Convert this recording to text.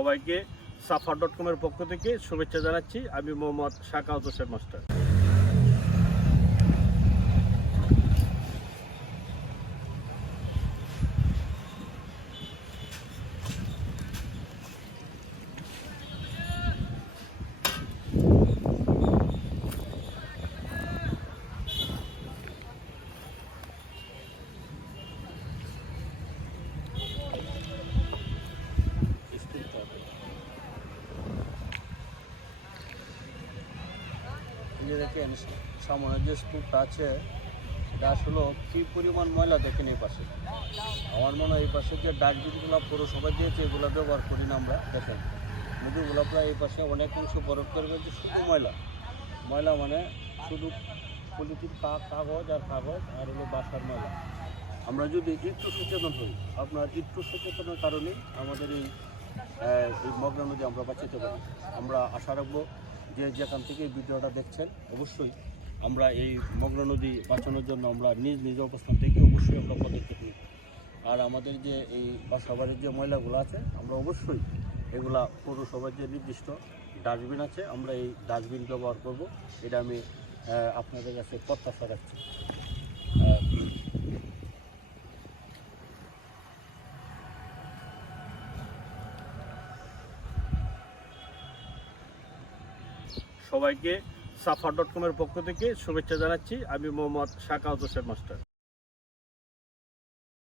সবাইকে সাফা.com-এর পক্ষ থেকে শুভেচ্ছা জানাচ্ছি। আমি মোহাম্মদ শাকাওয়াত হোসেন মাস্টার। দেখেন সামনে যে স্তূপটা আছে এটা আসলে কী পরিমাণ ময়লা দেখেন এই পাশে। আমার মনে হয় এই পাশে যে ডাস্টবিনগুলো পৌরসভা দিয়েছে এগুলো ব্যবহার করি না আমরা। দেখেন নদীগুলো প্রায় এই পাশে অনেক অংশ বরফ করবে যে শুধু ময়লা মানে শুধু পলিথিন কাগজ আর হলো বাসার ময়লা। আমরা যদি একটু সচেতন হই, আপনার একটু সচেতনের কারণেই আমাদের এই মগ্না নদী আমরা বাঁচাতে পারি। আমরা আশা রাখবো যে যেখান থেকে এই ভিডিওটা দেখছেন অবশ্যই আমরা এই মগ্না নদী বাঁচানোর জন্য আমরা নিজ অবস্থান থেকে অবশ্যই আমরা পদক্ষেপ নিই। আর আমাদের যে এই বাসাবাড়ির যে ময়লাগুলো আছে আমরা অবশ্যই এগুলা পৌরসভার যে নির্দিষ্ট ডাস্টবিন আছে আমরা এই ডাস্টবিন ব্যবহার করব, এটা আমি আপনাদের কাছে প্রত্যাশা রাখছি। সবাইকে সাফা.com-এর পক্ষ থেকে শুভেচ্ছা জানাচ্ছি। আমি মোহাম্মদ শাকাওয়াত হোসেন মাস্টার।